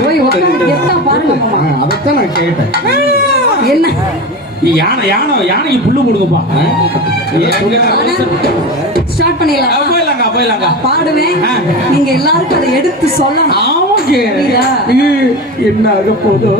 போய் உட்காந்து எல்லாம் பாருங்க மாமா. அதைத்தான் நான் கேட்டேன். என்ன யானைக்கு புல்லு கொடுங்கப்பா. ஸ்டார்ட் பண்ணிடலாம். போயிடலாங்க. பாடுவேன், நீங்க எல்லாருக்கும் அதை எடுத்து சொல்லணும். ஆமாங்க. என்ன ஆக போதோ.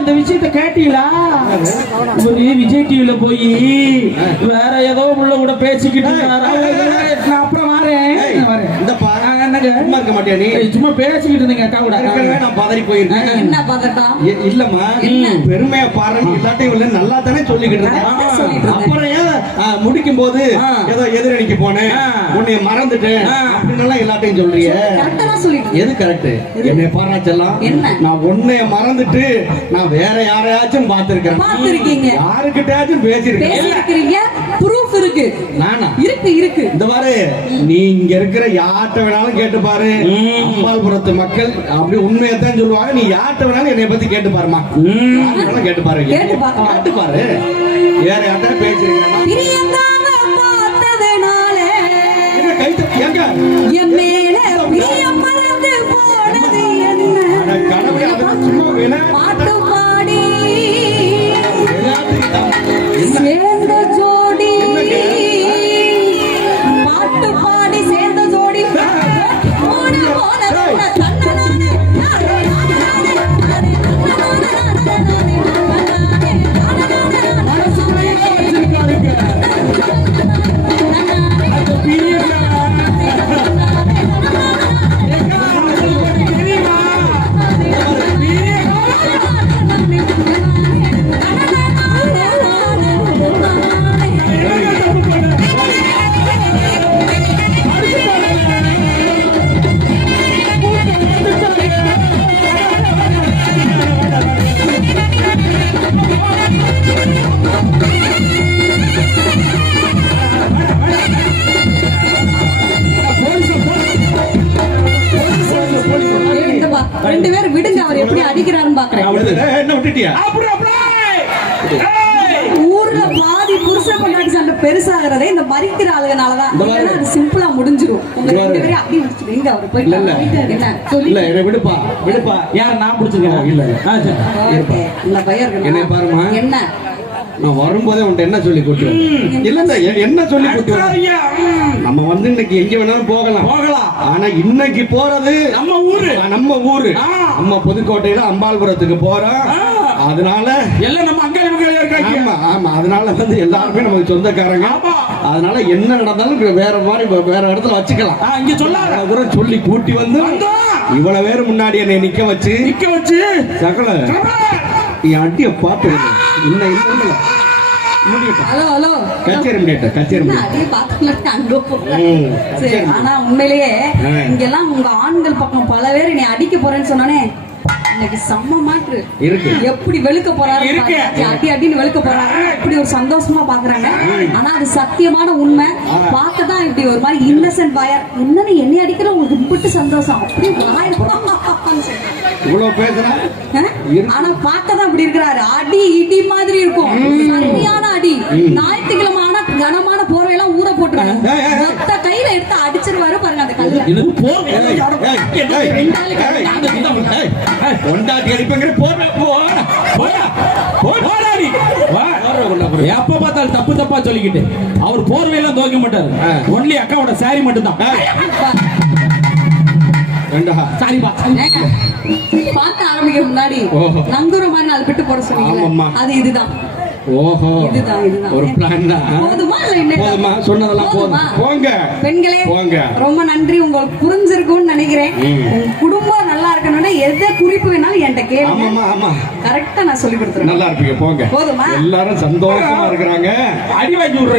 இந்த விஷயத்தை கேட்டீங்களா? விஜய் டிவில போய் வேற ஏதோ உள்ள கூட பேசிக்கிட்டு நான் அப்புறம் வரேன். சும்மா பேசிக்கிட்டு இருந்தீங்க அக்கா கூட. நான் பதறி போயிருக்கேன். என்ன பதட்டம்? இல்லம்மா, பெருமையா பாருங்க எல்லாத்தையும் நல்லா தானே சொல்லிக்கிட்டு இருக்கேன். அப்புறம் ஏன் முடிக்கும் போது ஏதோ எதிரணிக்கு போனேன், உன்னை மறந்துட்டேன் அப்படின்னு எல்லாத்தையும் சொல்றீங்க. எது கரெக்ட்? என்னை பாராட்டலாம். நான் உன்னை மறந்துட்டு நான் வேற யாரையாச்சும் பார்த்திருக்கேன், யாருக்கிட்டாச்சும் பேசிருக்கேன். ப்ரூஃப் இருக்கு. நானா? இருக்கு. இந்த பாரு, நீ இங்க இருக்கிற யார்கிட்ட வேணாலும் கேட்டு பாரு. அம்பாள்புரத்து மக்கள் அப்படி உண்மையத்தான் சொல்லுவாங்க. நீ யார்கிட்ட வேணாலும் என்னை பத்தி கேட்டு பாருமா. கேட்டு பாரு, கேட்டு பாரு. வேற யார்கிட்ட பேசிருக்கேன். எப்படி அடிக்கிறாருன்னு பாக்குறேன். என்ன விட்டுட்டியா? ஊர்ல பாதி புருஷ பொண்டாட்டி சண்டை பெருசாகிறதே இந்த மறிக்கிற ஆளுங்கனாலதான். இல்லைன்னா அது சிம்பிளா முடிஞ்சிரும். உங்க ரெண்டு பேரும் அப்படி முடிச்சிட்டு எங்க அவரு போயிட்டு என்ன சொல்லி இல்ல என்ன விடுப்பா யார் நான் பிடிச்சிருக்கேன் இல்ல ஓகே இந்த பையன் என்ன பாருமா என்ன நான் வரும்போதே உன்ட்ட என்ன சொல்லி கூட்டுறேன் இல்ல என்ன சொல்லி கூட்டுறேன் நம்ம வந்து இன்னைக்கு எங்க வேணாலும் போகலாம் ஆனா இன்னைக்கு போறது நம்ம ஊரு நம்ம புதுக்கோட்டையில அம்பாள்புரத்துக்கு போறோம். அதனால எல்லாம் நம்ம அங்க ஆமா அதனால வந்து எல்லாருமே நமக்கு சொந்தக்காரங்க. அதனால என்ன நடந்தாலும் வேற இடத்துல வச்சுக்கலாம். இங்க சொல்ல சொல்லி கூட்டி வந்து இவ்வளவு பேர் முன்னாடி என்னை நிக்க வச்சு சகல என் அட்டிய பாத்து ஹலோ கச்சேரி ஆனா உண்மையிலேயே இங்கெல்லாம் உங்க ஆண்கள் பக்கம் பல பேர் நீ அடிக்க போறேன்னு சொன்னானே இன்னைக்கு செம்ம மாற்று இருக்கு. எப்படி வெளுக்க போறாரு அடின்னு வெளுக்க போறாரு இப்படி ஒரு சந்தோஷமா பாக்குறாங்க. ஆனா அது சத்தியமான உண்மை. பார்க்கதான் இப்படி ஒரு மாதிரி இன்னசென்ட் பாயர் என்னன்னு என்னை அடிக்கிற உங்களுக்கு இம்பிட்டு சந்தோஷம் அப்படி இவ்வளவு பேசுறேன். ஆனா பார்க்கதான் இப்படி இருக்கிறாரு. அடி இடி மாதிரி இருக்கும். சரியான அடி. ஞாயிற்றுக்கிழமை ஆனா கனமான போர்வையெல்லாம் ஊற போட்டுருவாங்க. மொத்த கையில எடுத்து அடிச்சிருவாரு பாருங்க அந்த கல்ல. எப்ப பார்த்தாலும் தப்பா சொல்லிக்கிட்டு அவர் போர்வையெல்லாம் துவைக்க மாட்டாரு. ஒன்லி அக்காவோட சாரி மட்டும் தான். பார்க்க ஆரம்பிக்க முன்னாடி நங்குற மாதிரி 4 பிட்டு போட சொன்னீங்க. அது இதுதான். ஓஹோ இதுதான் ஒரு பிளான் தான். போதுமா இல்ல போதுமா சொன்னதெல்லாம் போதும். போங்க பெண்களே போங்க. ரொம்ப நன்றி. உங்களுக்கு புரிஞ்சிருக்கும்னு நினைக்கிறேன். உங்க குடும்பம் நல்லா இருக்கணும்னா எதை குறிப்பு வேணாலும் என்கிட்ட கேளுங்க. ஆமா கரெக்டா நான் சொல்லி கொடுத்துறேன். நல்லா இருப்பீங்க. போங்க. போதுமா? எல்லாரும் சந்தோஷமா இருக்கிறாங்க. அடி வாங்கி விடுறேன்.